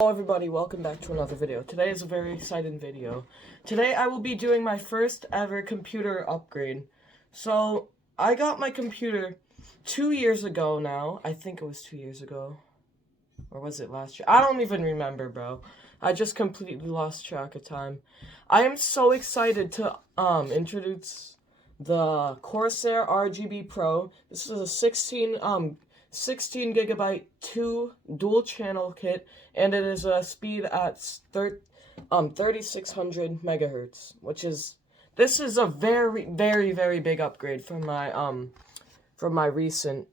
Hello everybody, welcome back to another video. Today is a very exciting video. Today I will be doing my first ever computer upgrade. So, I got my computer 2 years ago now. I think it was 2 years ago. Or was it last year? I don't even remember, bro. I just completely lost track of time. I am so excited to introduce the Corsair RGB Pro. This is a 16 gigabyte 2 dual channel kit, and it is a speed at 3600 megahertz, this is a very big upgrade from my recent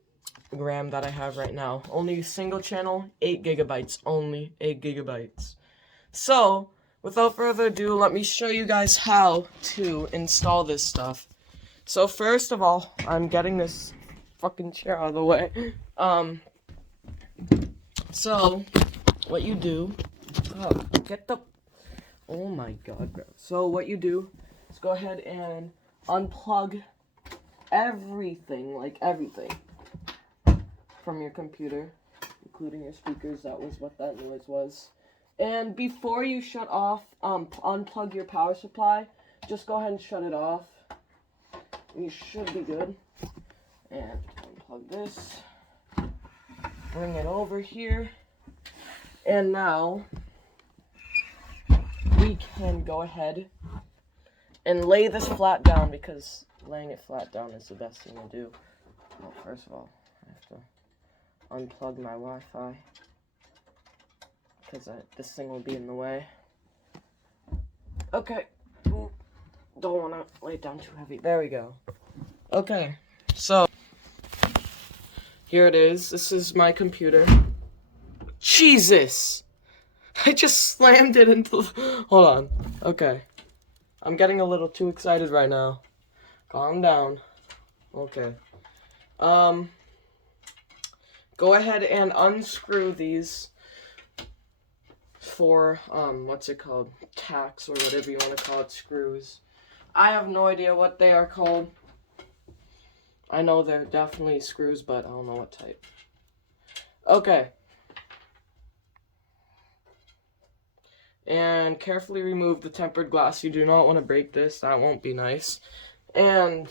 RAM that I have right now. Only single channel, 8 gigabytes, only 8 gigabytes. So, without further ado, let me show you guys how to install this stuff. So first of all, I'm getting this fucking chair out of the way. So what you do, oh my god, bro. So what you do is go ahead and unplug everything, like everything, from your computer, including your speakers. That was what that noise was. And before you shut off, unplug your power supply, just go ahead and shut it off. You should be good. And unplug this. Bring it over here. And now we can go ahead and lay this flat down, because laying it flat down is the best thing to do. Well, first of all, I have to unplug my Wi-Fi, because this thing will be in the way. Okay. Don't want to lay it down too heavy. There we go. Okay. So, here it is. This is my computer. Jesus! I just slammed it into... Hold on. Okay. I'm getting a little too excited right now. Calm down. Okay. Go ahead and unscrew these for, what's it called? Tacks, or whatever you want to call it, screws. I have no idea what they are called. I know they're definitely screws, but I don't know what type. Okay. And carefully remove the tempered glass. You do not want to break this. That won't be nice. And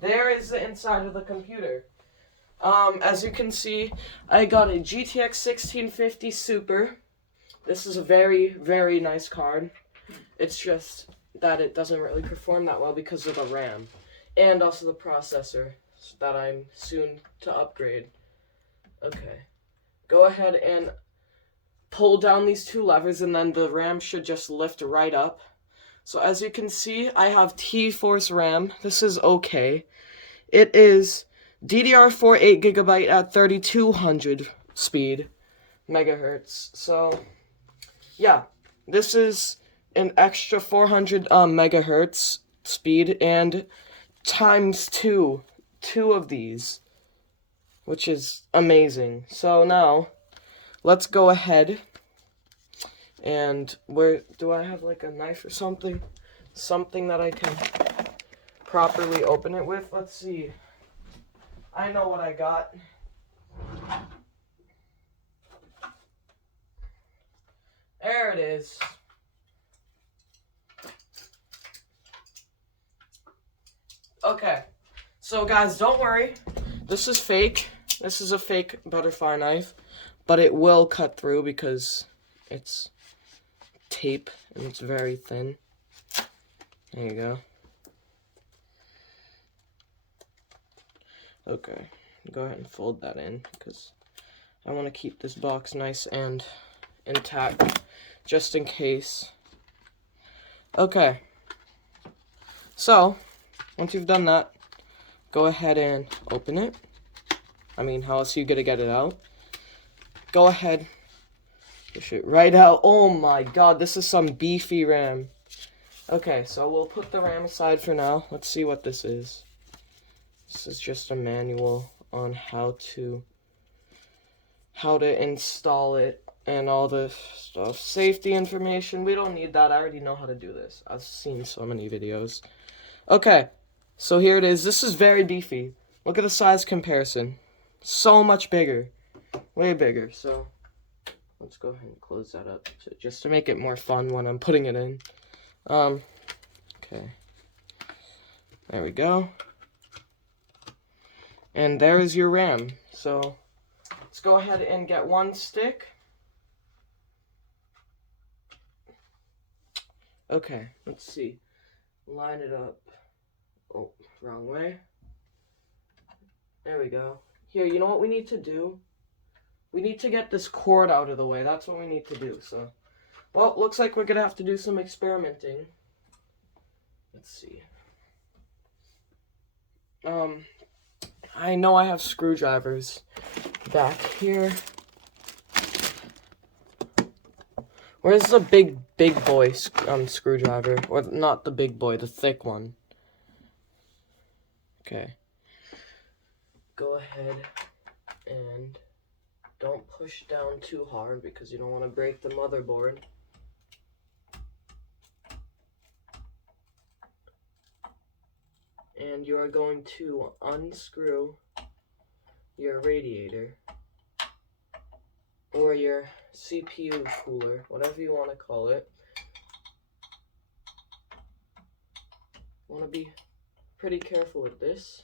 there is the inside of the computer. As you can see, I got a GTX 1650 Super. This is a very nice card. It's just that it doesn't really perform that well because of the RAM. And also the processor that I'm soon to upgrade. Okay. Go ahead and pull down these two levers, and then the RAM should just lift right up. So as you can see, I have T-Force RAM. This is okay. It is DDR4 8GB at 3200 speed megahertz. So yeah, this is an extra 400 megahertz speed, and times two of these, which is amazing. So now let's go ahead and where do I have like a knife or something that I can properly open it with? Let's see. I know what I got. There it is. Okay. So guys, don't worry. This is fake. This is a fake butterfly knife, but it will cut through because it's tape and it's very thin. There you go. Okay, go ahead and fold that in because I want to keep this box nice and intact just in case. Okay, so once you've done that, go ahead and open it. I mean, how else are you gonna get it out? Go ahead, push it right out. Oh my god, this is some beefy RAM. Okay, so we'll put the RAM aside for now. Let's see what this is. This is just a manual on how to install it and all the stuff. Safety information, we don't need that. I already know how to do this. I've seen so many videos. Okay, so here it is. This is very beefy. Look at the size comparison. So much bigger. Way bigger. So let's go ahead and close that up just to make it more fun when I'm putting it in. Okay. There we go. And there's your RAM. So let's go ahead and get one stick. Okay, let's see. Line it up. Oh, wrong way. There we go. Here, you know what we need to do? We need to get this cord out of the way. That's what we need to do. So, well, looks like we're gonna have to do some experimenting. Let's see. I know I have screwdrivers back here. Where's the big boy screwdriver? Or not the big boy, the thick one. Okay. Go ahead and don't push down too hard because you don't want to break the motherboard. And you are going to unscrew your radiator or your CPU cooler, whatever you want to call it. Want to be pretty careful with this.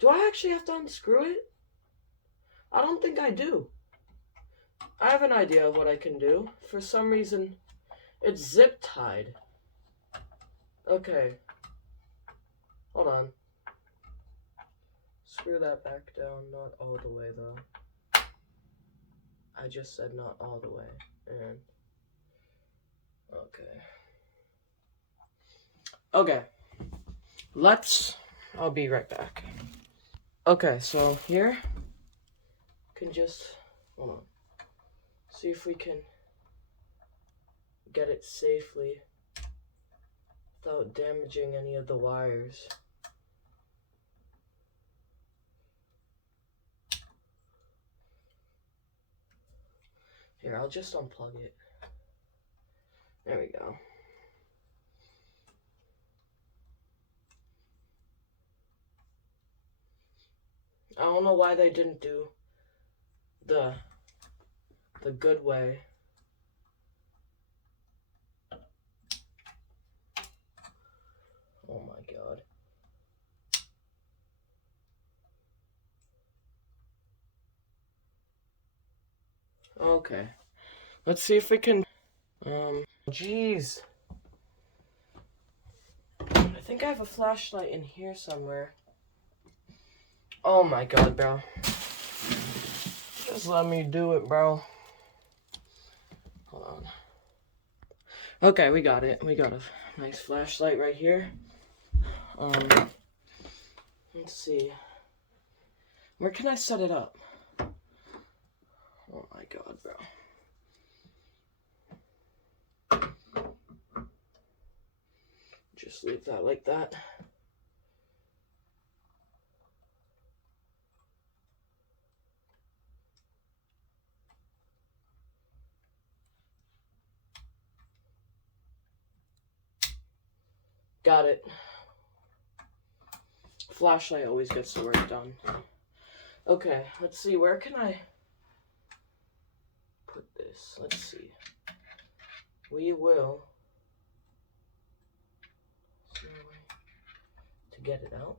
Do I actually have to unscrew it? I don't think I do. I have an idea of what I can do. For some reason, it's zip tied. Okay. Hold on. Screw that back down, not all the way though. I just said not all the way. And okay. I'll be right back. Okay, so here can just hold on. See if we can get it safely without damaging any of the wires. Here, I'll just unplug it. There we go. I don't know why they didn't do the good way. Oh my god. Okay. Let's see if we can jeez. I think I have a flashlight in here somewhere. Oh my god, bro. Just let me do it, bro. Hold on. Okay, we got it. We got a nice flashlight right here. Let's see. Where can I set it up? Oh my god, bro. Just leave that like that. Got it. Flashlight always gets the work done. Okay, let's see, where can I put this? Let's see. We will see a way to get it out.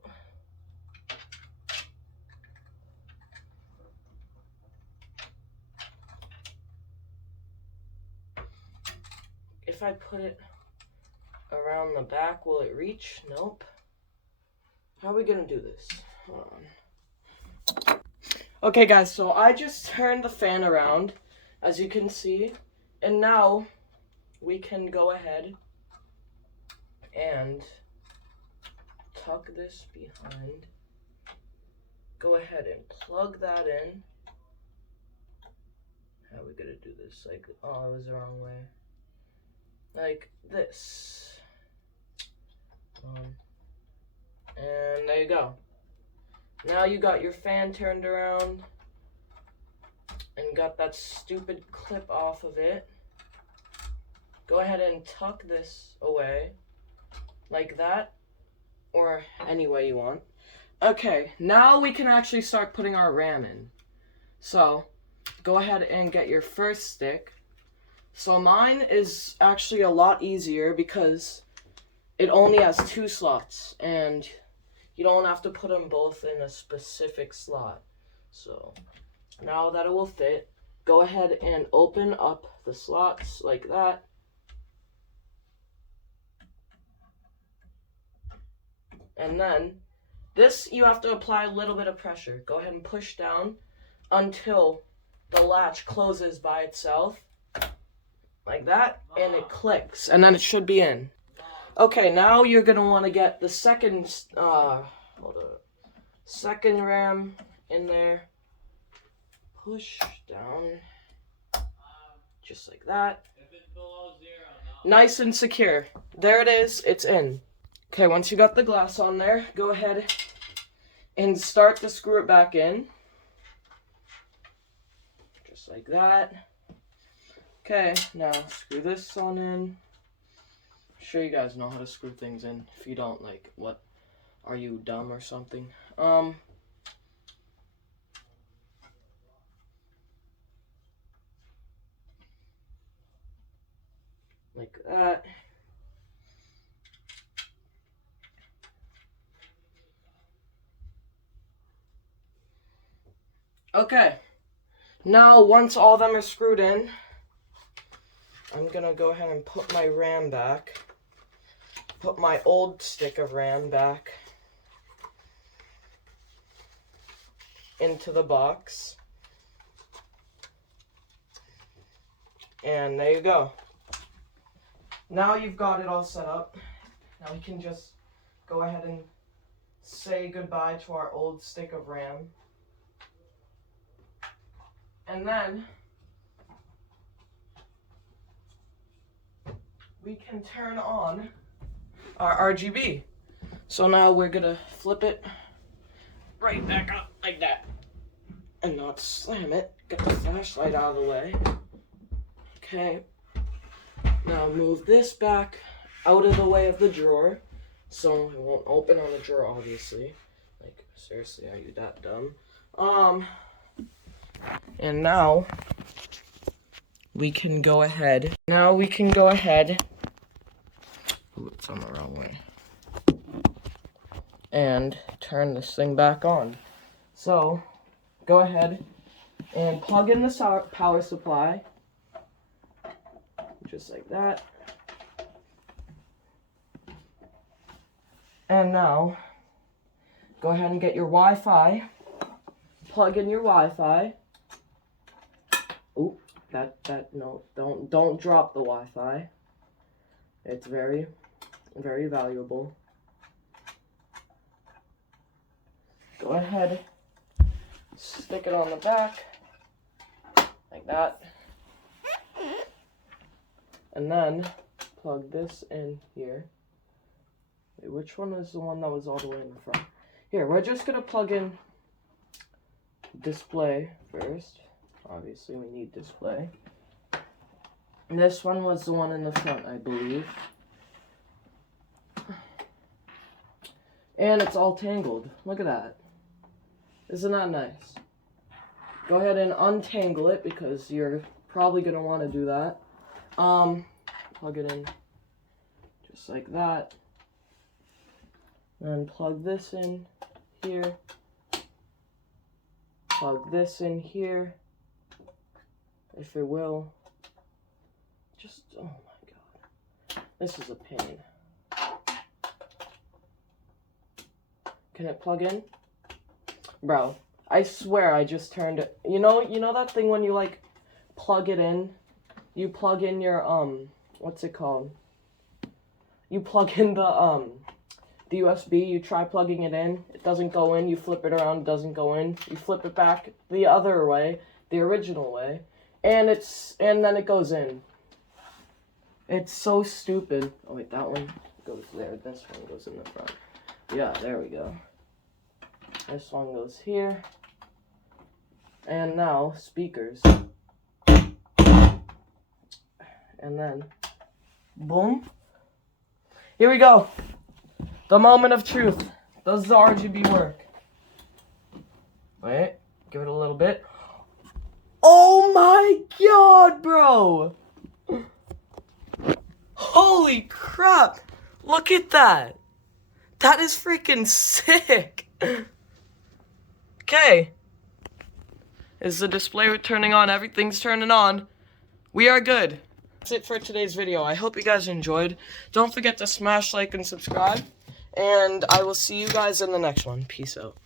If I put it around the back, will it reach? Nope. How are we gonna do this? Hold on. Okay guys, so I just turned the fan around, as you can see, and now we can go ahead and tuck this behind. Go ahead and plug that in. How are we gonna do this? Like, oh, it was the wrong way. Like this. And there you go. Now you got your fan turned around and got that stupid clip off of it. Go ahead and tuck this away like that, or any way you want. Okay, now we can actually start putting our RAM in. So go ahead and get your first stick. So mine is actually a lot easier because it only has 2 slots, and you don't have to put them both in a specific slot. So now that it will fit, go ahead and open up the slots like that. And then this, you have to apply a little bit of pressure. Go ahead and push down until the latch closes by itself, like that, and it clicks, and then it should be in. Okay, now you're gonna want to get the second RAM in there. Push down, just like that. Nice and secure. There it is, it's in. Okay, once you got the glass on there, go ahead and start to screw it back in. Just like that. Okay, now screw this on in. I'm sure you guys know how to screw things in. If you don't, like, what? Are you dumb or something? Like that. Okay, now once all of them are screwed in, I'm gonna go ahead and put my RAM back. Put my old stick of RAM back into the box. And there you go. Now you've got it all set up. Now we can just go ahead and say goodbye to our old stick of RAM. And then we can turn on our RGB. So now we're gonna flip it right back up like that and not slam it. Get the flashlight out of the way. Okay. Now move this back out of the way of the drawer so it won't open on the drawer, obviously. Like, seriously, are you that dumb? And now we can go ahead. Ooh, it's on the wrong way. And turn this thing back on. So, go ahead and plug in the power supply. Just like that. And now, go ahead and get your Wi-Fi. Plug in your Wi-Fi. Ooh, no, don't drop the Wi-Fi. It's very, very valuable. Go ahead, stick it on the back, like that. And then, plug this in here. Wait, which one is the one that was all the way in the front? Here, we're just gonna plug in display first. Obviously, we need display. And this one was the one in the front, I believe. And it's all tangled. Look at that. Isn't that nice? Go ahead and untangle it because you're probably going to want to do that. Plug it in just like that. Then plug this in here. Plug this in here. If it will. Just, oh my god. This is a pain. Can it plug in? Bro, I swear I just turned it. You know that thing when you like plug it in? You plug in your what's it called? You plug in the USB, you try plugging it in, it doesn't go in, you flip it around, it doesn't go in, you flip it back the other way, the original way, and then it goes in. It's so stupid. Oh wait, that one goes there, this one goes in the front. Yeah, there we go. This one goes here. And now, speakers. And then, boom. Here we go. The moment of truth. Does the RGB work? Wait, give it a little bit. Oh my god, bro! Holy crap! Look at that! That is freaking sick! Okay. Is the display turning on? Everything's turning on. We are good. That's it for today's video. I hope you guys enjoyed. Don't forget to smash like and subscribe. And I will see you guys in the next one. Peace out.